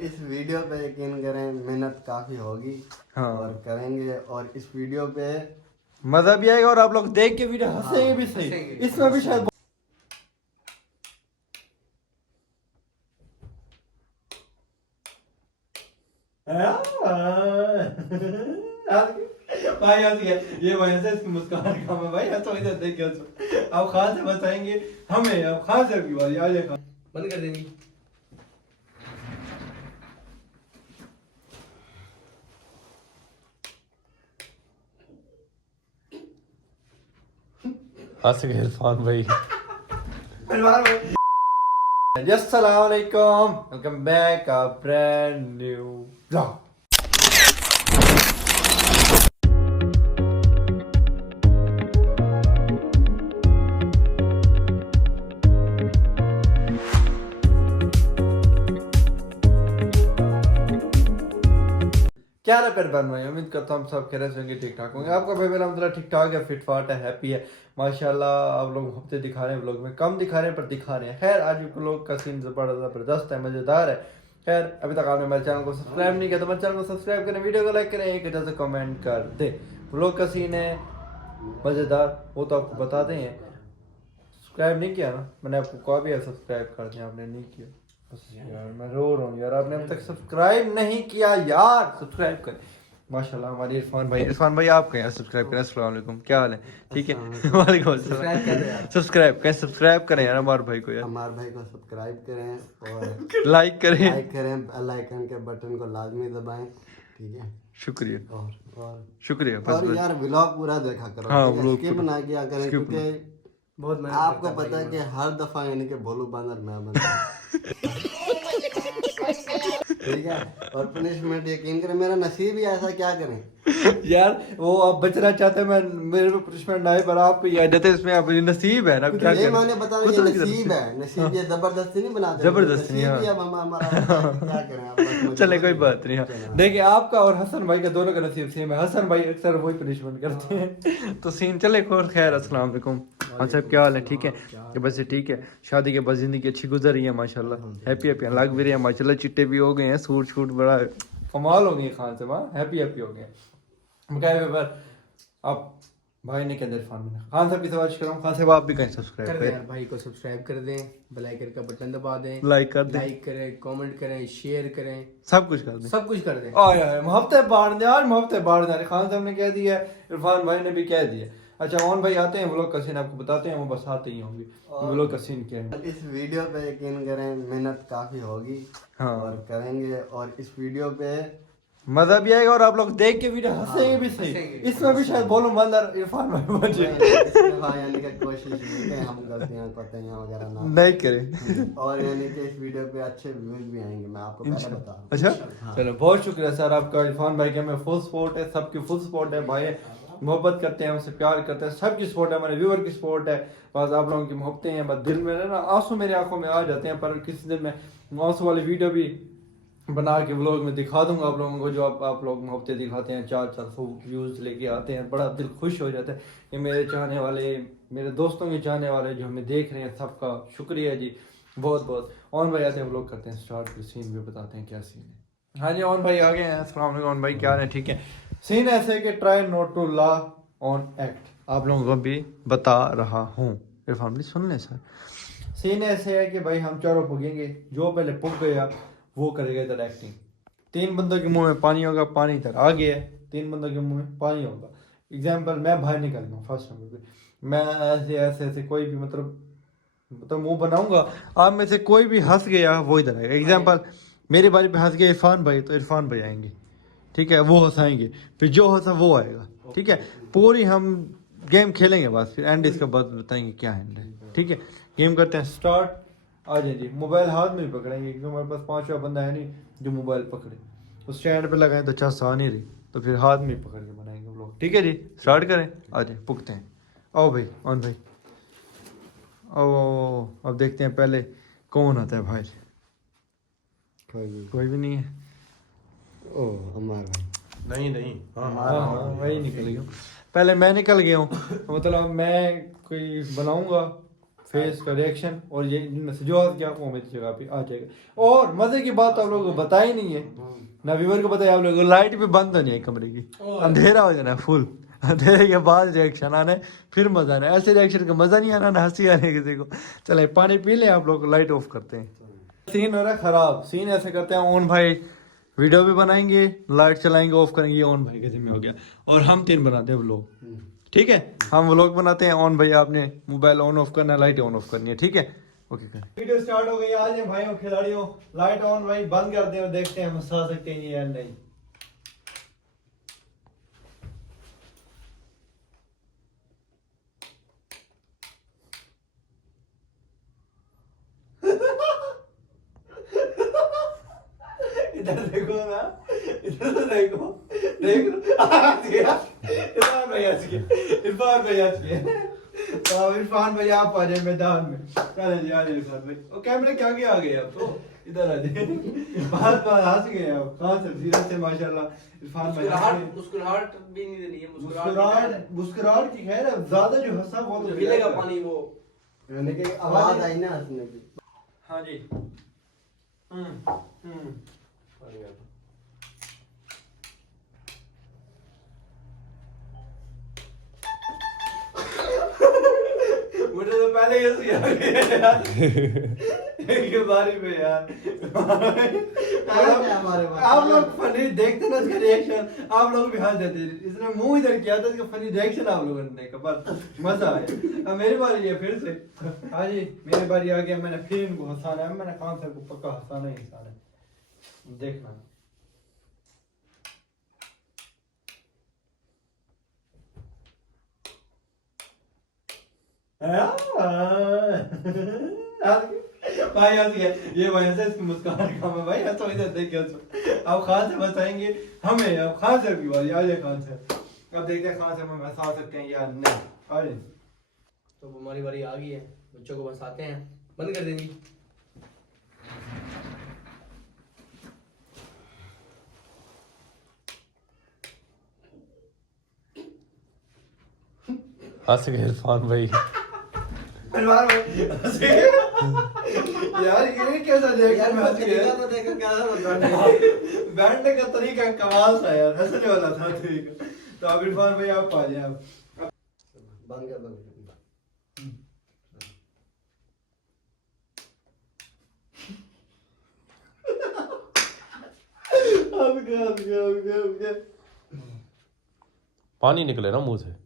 इस वीडियो पे यकीन करें मेहनत काफी होगी। हाँ। और करेंगे और इस वीडियो पे मजा भी आएगा और आप लोग देख के वीडियो हंसेंगे भी सही। इसमें भी शायद भाई हंस गया। ये वजह से इसकी मुस्कान कम है भाई। हंसो इधर देख के हंसो। अब खान से बताएंगे हमें। अब खान से की बारी आ जाए। खान बंद कर देनी। हंस गए इरफान भाई। अस्सलाम वालेकुम, welcome back a brand new vlog. क्या है प्यारे बहन भाई, उम्मीद करता हूँ सब खैरियत से होंगे, ठीक ठाक होंगे। आपका भाई मेरा मतलब ठीक ठाक है, फिट फाट है, हैप्पी है माशाल्लाह। आप लोग हफ्ते दिखा रहे हैं, व्लॉग में कम दिखा रहे हैं पर दिखा रहे हैं। खैर आज भी लोग का सीन बड़ा ज़बरदस्त है, मज़ेदार है। खैर अभी तक आपने मेरे चैनल को सब्सक्राइब नहीं किया तो मेरे चैनल को सब्सक्राइब करें, वीडियो को लाइक करें, एक वजह से कमेंट कर दे। व्लॉग का सीन है मज़ेदार, वो तो आपको बताते हैं। सब्सक्राइब नहीं किया ना, मैंने आपको कहा भी है सब्सक्राइब कर दें, आपने नहीं किया। बस यार मैं रो रहा हूँ यार, आपने अब तक सब्सक्राइब नहीं किया यार, सब्सक्राइब करें। माशाल्लाह हमारे इरफान भाई आप कहें सब्सक्राइब करें। अस्सलाम वालेकुम, क्या हाल है? ठीक है। वालेकुम अस्सलाम। सब्सक्राइब करें यार हमारे भाई को यार। हमारे भाई को सब्सक्राइब करें और लाइक करें बेल आइकन के बटन को लाजमी दबाएं। ठीक है, शुक्रिया और शुक्रिया। और यार व्लॉग पूरा देखा करो। हाँ, ठीक है? व्लॉग स्किप पूरा। ना किया करें स्किप क्योंकि बहुत मेहनत आपको करता है पता है भाई कि हर दफा यानी कि भोलू बांदर मैं बनता ठीक है। और पनिशमेंट यकीन करें मेरा नसीब ही ऐसा, क्या करें यार वो आप बचना चाहते हैं, मैं मेरे पे पनिशमेंट आए पर आप पे आ जाते हैं। इसमें आप नसीब है ना, क्या ये करें? मैंने बताया ये कुदरत की तरफ नसीब से। है, नसीब ये जबरदस्ती नहीं बनाते, जबरदस्ती नहीं, नसीब हाँ। ही अब हमारा होता है कि क्या करें आप बस चले कोई मजबूरी बात नहीं। है। हाँ देखिए, आपका और हसन भाई का दोनों का नसीब सेम है। हसन भाई अक्सर वही पनिशमेंट करते हैं तो सीन चले। और खैर अस्सलाम वालेकुम। हाँ साहब क्या हाल है? ठीक है कि बस ठीक है। शादी के बाद जिंदगी अच्छी गुजर रही है माशाल्लाह। हैप्पी हैप्पी लग भी रहे हैं माशाल्लाह। चिट्टे भी हो गए हैं, सूट शूट बड़ा कमाल हो गए खान से। वहाँ हैप्पी हैप्पी हो गए। पर आप भाई ने क्या इरफान में खान साहब की सवाल करूँ। खान साहब आप भी कहीं सब्सक्राइब कर दें यार, करें, भाई को सब्सक्राइब कर दें, बेल आइकन का बटन दबा दें, लाइक कर दें, लाइक करें, कमेंट करें, शेयर करें, सब कुछ कर दें। सब कुछ कर दें। यार मोहब्बत बांट दे यार, मोहब्बत बांट दे। खान साहब ने कह दिया, इरफान भाई ने भी कह दिया। अच्छा मोहन भाई आते हैं, व्लॉग का सीन आपको बताते हैं, वो बस आते ही होंगे। व्लॉग का सीन क्या है? इस वीडियो पे यकीन करें मेहनत काफी होगी। हाँ। और करेंगे और इस वीडियो पे मजा भी आएगा और आप लोग देख के वीडियो हंसेंगे भी सही। इसमें भी शायद बोलो बंदर इरफान भाई बचे यानी कि कोशिश नहीं कि हम गलतियां कोताहियां वगैरह ना नहीं करें। और यानी कि इस वीडियो पे अच्छे व्यूज भी आएंगे, मैं आपको पहले बता रहा हूँ। अच्छा चलो, बहुत शुक्रिया सर आपका। इरफान भाई के हमें फुल सपोर्ट है, सबकी फुल सपोर्ट है। भाई मोहब्बत करते हैं, हमसे प्यार करते हैं, सबकी सपोर्ट है, हमारे व्यूअर की सपोर्ट है। बस आप लोगों की मोहब्बतें हैं, बस दिल में ना आंसू मेरी आंखों में आ जाते हैं। पर किसी दिन मैं आंसू वाली वीडियो भी बना के व्लॉग में दिखा दूंगा आप लोगों को। जो आप लोग मोहब्बतें दिखाते हैं, 400 व्यूज़ लेके आते हैं, बड़ा दिल खुश हो जाता है। ये मेरे चाहने वाले, मेरे दोस्तों के चाहने वाले जो हमें देख रहे हैं, सबका शुक्रिया जी, बहुत बहुत। ऑन भाई आते हैं, व्लॉग करते हैं स्टार्ट, फिर सीन भी बताते हैं क्या सीन है। हाँ जी ऑन भाई आ गए हैं। अस्सलाम वालेकुम ऑन भाई, क्या है? ठीक है। सीन ऐसे है कि try not to law on act, आप लोगों को भी बता रहा हूँ। इरफान भाई सुन लें सर। सीन ऐसे है कि भाई हम चारों पुगेंगे, जो पहले पुग गया वो करेगा इधर एक्टिंग। 3 बंदों के मुंह में पानी होगा, पानी इधर आ गया है, 3 बंदों के मुंह में पानी होगा। एग्जाम्पल मैं बाहर निकल रहा हूँ फर्स्ट नंबर पे, मैं ऐसे कोई भी मतलब मुंह बनाऊंगा, आप में से कोई भी हंस गया वो इधर आएगा। एग्जाम्पल मेरी बारी पे हंस गया इरफान भाई, तो इरफान भाई आएंगे, ठीक है, वो हंसाएंगे, फिर जो हंसा वो आएगा। ठीक है, पूरी हम गेम खेलेंगे बस, फिर एंड इसके बाद बताएंगे क्या एंड है। ठीक है, गेम करते हैं स्टार्ट। आ जाए जी, मोबाइल हाथ में ही पकड़ेंगे क्योंकि हमारे पास 5वां बंदा है नहीं जो मोबाइल पकड़े। उस स्टैंड पे लगाएं तो चाह आ नहीं रही, तो फिर हाथ में ही पकड़ के बनाएंगे हम लोग। ठीक है जी, स्टार्ट करें। आ जाए, पुगते हैं। आओ भाई ऑन भाई, आओ। अब देखते हैं पहले कौन आता है बाहर। कोई भी नहीं है। ओ हमारा नहीं हाँ वही निकल गया। पहले मैं निकल गया हूँ मतलब मैं कोई बनाऊंगा फेस का रिएक्शन और ये जिनमें से जो किया वो मेरी जगह पे आ जाएगा। और मजे की बात तो आप लोगों को बताई नहीं है ना, व्यूअर को बताया आप लोगों को, लाइट भी बंद होनी है कमरे की, अंधेरा हो जाना है फुल, अंधेरे के बाद रिएक्शन आने फिर मजा आना, ऐसे रिएक्शन का मजा नहीं आना ना हंसी आने किसी को। चले पानी पी लें आप लोग, लाइट ऑफ करते हैं। सीन हो रहा है खराब, सीन ऐसे करते हैं ओन भाई वीडियो भी बनाएंगे, लाइट चलाएंगे, ऑफ करेंगे, ओन भाई का जिम्मे हो गया, और हम 3 बनाते हैं व्लॉग, ठीक है, हम व्लॉग बनाते हैं, ऑन भाई आपने मोबाइल ऑन ऑफ करना है, लाइट ऑन ऑफ करनी है, ठीक है, ओके कर। वीडियो स्टार्ट हो गई, आज भाइयों खिलाड़ियों, लाइट ऑन भाई बंद कर दें और देखते हैं हम हंसा सकते हैं या नहीं। इधर देखो ना, इधर तो देखो, देख हंस गया इरफान भाई, हंस गया इरफान भाई, हंस गया। तो इरफान भाई आप आ जाए मैदान में, चले जी आ जाए इरफान भाई, वो कैमरे के आगे आ गए आप तो, इधर आ जाए, बात बात हंस गए आप, कहाँ से सीरत से माशाल्लाह इरफान भाई। मुस्कुराहट भी नहीं देनी है, मुस्कुराहट की खैर है, ज्यादा जो हंसा वो तो मिलेगा पानी वो, यानी कि आवाज आई ना हंसने की। हाँ जी, मुझे तो पहले ही हंसी आ गई है यार एक बारी में यार। आप लोग फनी देखते ना इसका रिएक्शन, आप लोग भी हंस देते, इसने मुंह इधर किया था, इसका फनी रिएक्शन आप लोगों ने देखा, बस मजा आया। अब मेरी बारी है फिर से, हाँ जी मेरी बारी आ गया, मैंने फिर इनको हंसाना है, मैंने खान साहब को पक्का हंसाना ही हंसाना है, देखना। भाई हंस गया ये, भाई हंसे, इसकी मुस्कान काम है भाई, हंसो इधर देख के हंसो। अब खान से बचाएंगे हमें, अब खान साहब की बारी आ जाए, खान साहब अब देखते हैं खान साहब हमें हंसा सकते हैं या नहीं, आ जाए। तो हमारी बारी आ गई है, बच्चों को बसाते हैं, बंद कर देंगी। हंस गए इरफान भाई। यार ये कैसा देख यार मैं मैं हंस गया, तो देखो क्या है बैठने का तरीका कमाल था यार, हंसने वाला था तरीका। तो अब इरफान भाई आप आ जाए, आप बंद कर। पानी निकले ना मुंह से।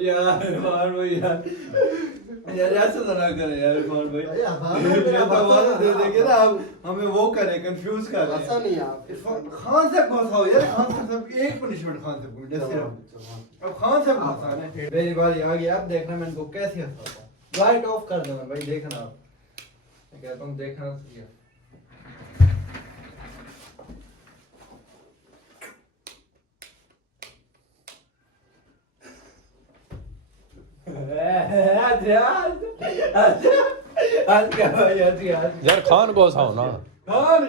यार इरफान भाई यार ऐसा तो ना करे यार इरफान भाई, अरे हाँ, ये तो आवाज़ दे देंगे ना, आप हमें वो करें, कंफ्यूज कर ऐसा नहीं आप इरफान खान साहब को हंसाओ यार, खान साहब एक पनिशमेंट खान साहब को जैसे अब खान साहब को हंसाना है। मेरी बारी आ गई, अब देखना मैं इनको कैसे हंसाता हूँ, लाइट ऑफ कर देना भाई, देखना आप, मैं कहता हूँ देखना सही है। यार खान को हंसाओ ना। खान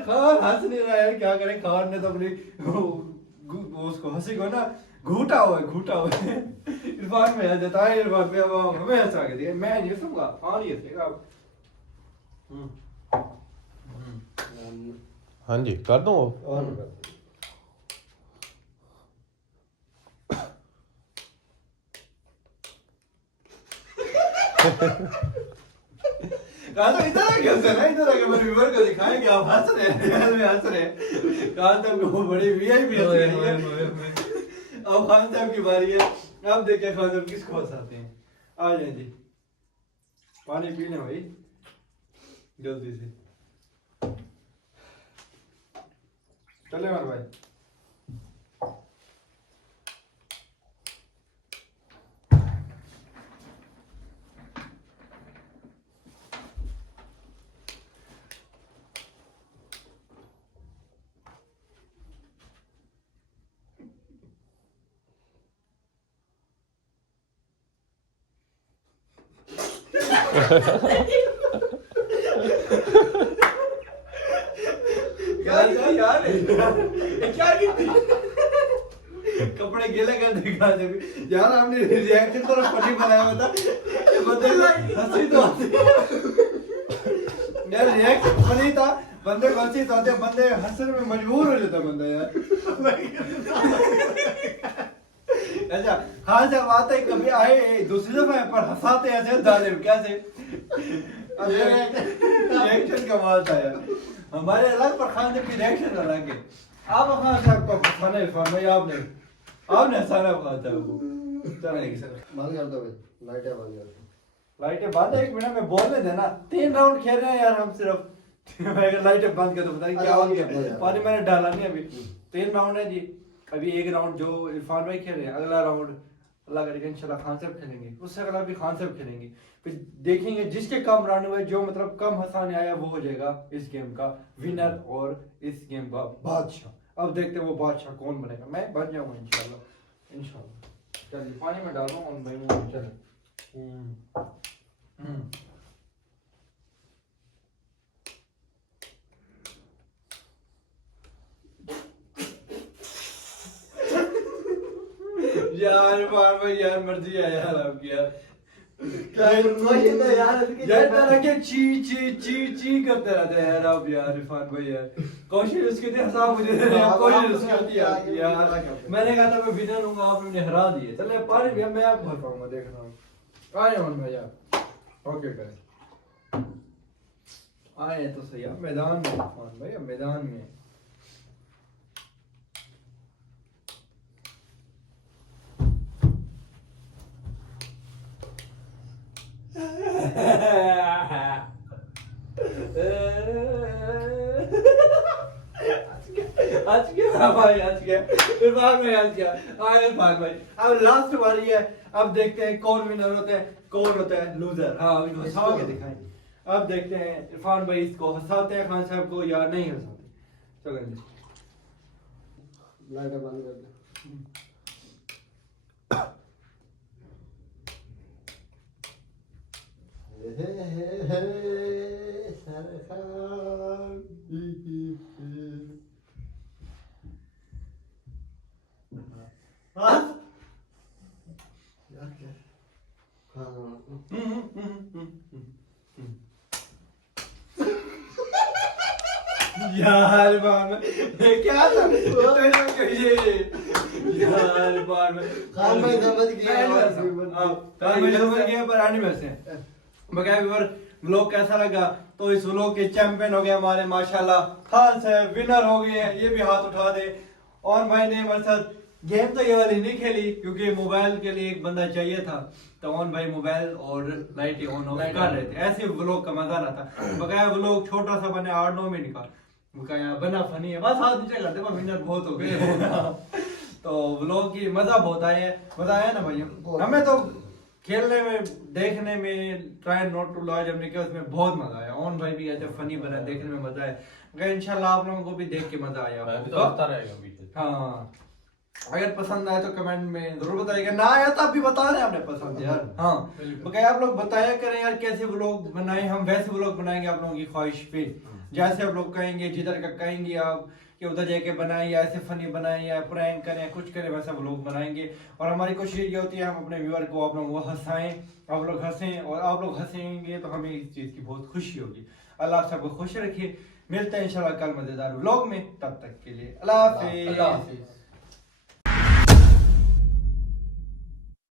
हंस नहीं रहा यार, क्या करें, खान ने तो अपनी उसको हंसी को ना घूटा हुआ है इरफान में देता है, इरफान पे अब हमें हंसा के दिया, मैं नहीं हंसूंगा, खान ही हंसेगा। हाँ जी कर दो। और कहा तो इधर आके हंसे ना, इधर आके मेरे व्यूअर को दिखाएंगे आप हंस रहे हैं, रियल में हंस रहे हैं। खान साहब को बड़ी वीआईपी हंस रही है। अब खान साहब की बारी है, अब देखिए खान साहब किसको हंसाते हैं, आ जाए जी, पानी पी लें भाई जल्दी से, चले हमारे भाई। यार कपड़े गीले कर दिखा दे यार, हमने रिएक्शन तो फनी बनाया हुआ था, बंदे हंसी तो आती यार, रिएक्शन फनी था, बंदे को हंसी तो आते, बंदे हंसने में मजबूर हो जाता बंदा यार। अच्छा हाँ जब आते कभी आए दूसरी दफा पर हंसाते ऐसे दादे कैसे रिएक्शन कमाल था यार हमारे अलग, पर खान साहब की रिएक्शन अलग है। आप खान साहब को फसाना इरफान भाई आपने हंसाना खाता है वो। बंद कर दो भाई, लाइटें बंद कर दो। लाइटें बंद, एक मिनट में बोलने देना, 3 राउंड खेल रहे हैं यार हम सिर्फ। लाइटें बंद कर दो, पता नहीं क्या हो गया, पानी मैंने डाला नहीं अभी। 3 राउंड है जी, अभी 1 राउंड जो इरफान भाई खेल रहे हैं, अगला राउंड अल्लाह करेगा इंशाल्लाह खान साहब खेलेंगे, उससे अगला भी खान साहब खेलेंगे, फिर देखेंगे जिसके कम राउंड हुए, जो मतलब कम हंसाने आया वो हो जाएगा इस गेम का विनर और इस गेम का बादशाह। अब देखते हैं वो बादशाह कौन बनेगा, मैं बन जाऊंगा इंशाल्लाह इंशाल्लाह। चलिए पानी में डाल रहा हूँ भाई, चलो यार बार भाई यार मर्जी है यार आपकी यार, यार तरह के ची ची ची ची करते रहते हैं यार आप यार इरफान भाई यार। कोशिश उसकी थी हंसा मुझे, कोशिश उसकी होती है यार। मैंने कहा था मैं विनर हूंगा, आपने मुझे हरा दिए। चले पानी भी मैं आप भर पाऊंगा, देख रहा हूँ। आए मन भाई यार, ओके करें आए तो सही है मैदान में इरफान भाई, मैदान में आज गया भाई, आज गया इरफान भाई, आज गया आए इरफान भाई। अब लास्ट बारी है, अब देखते हैं कौन विनर होता है कौन होता है लूजर। हाँ इनको हंसा के दिखाएं। अब देखते हैं इरफान भाई इसको हंसाते हैं खान साहब को या नहीं हंसाते। चलो लाइटें बंद कर दो। यार बार में क्या था ये यार बार में खान भाई समझ गया, खान भाई समझ गया, पर एनिमे से बगैर व्यूअर व्लॉग कैसा लगा, तो इस व्लॉग के चैंपियन हो गए हमारे माशाल्लाह खान साहब, विनर हो गए हैं, ये भी हाथ उठा दे। और भाई ने हमारे साथ गेम तो ये वाली नहीं खेली क्योंकि मोबाइल के लिए एक बंदा चाहिए था, तो ऑन भाई मोबाइल और लाइट ऑन ऑफ कर रहे थे, ऐसे व्लॉग का मजा ना था। बगैर व्लॉग छोटा सा बने 8-9 मिनट का, बना फनी है, बस हाथ नीचे करते विनर बहुत हो गए। तो व्लॉग की मजा बहुत आया है, मजा आया ना भाई हमें तो खेलने में, देखने में, ट्राई नॉट टू लॉज हमने किया, उसमें बहुत मजा आया। ऑन भाई भी कहते फनी बना, देखने में मजा आया। मगर इंशाल्लाह आप लोगों को भी देख के मजा आया होगा। हाँ अगर पसंद आए तो कमेंट में जरूर बताइएगा, ना आया तो आप भी बता रहे हैं आपने पसंद यार। हाँ मगर आप लोग बताया करें यार कैसे व्लॉग बनाए, हम वैसे व्लॉग बनाएंगे आप लोगों की ख्वाहिश पे। जैसे आप लोग कहेंगे, जिधर का कहेंगे आप कि उधर जाके बनाएं, या ऐसे फनी बनाएं, या प्रैंक करें, कुछ करें, वैसा व्लॉग बनाएंगे। और हमारी कोशिश ये होती है हम अपने व्यूअर को, आप लोगों को हंसाएं, आप लोग हंसें, और आप लोग हंसेंगे तो हमें इस चीज़ की बहुत खुशी होगी। अल्लाह आप सबको खुश रखिए, मिलते हैं इंशाल्लाह कल मजेदार व्लॉग में, तब तक के लिए अल्लाह हाफिज़।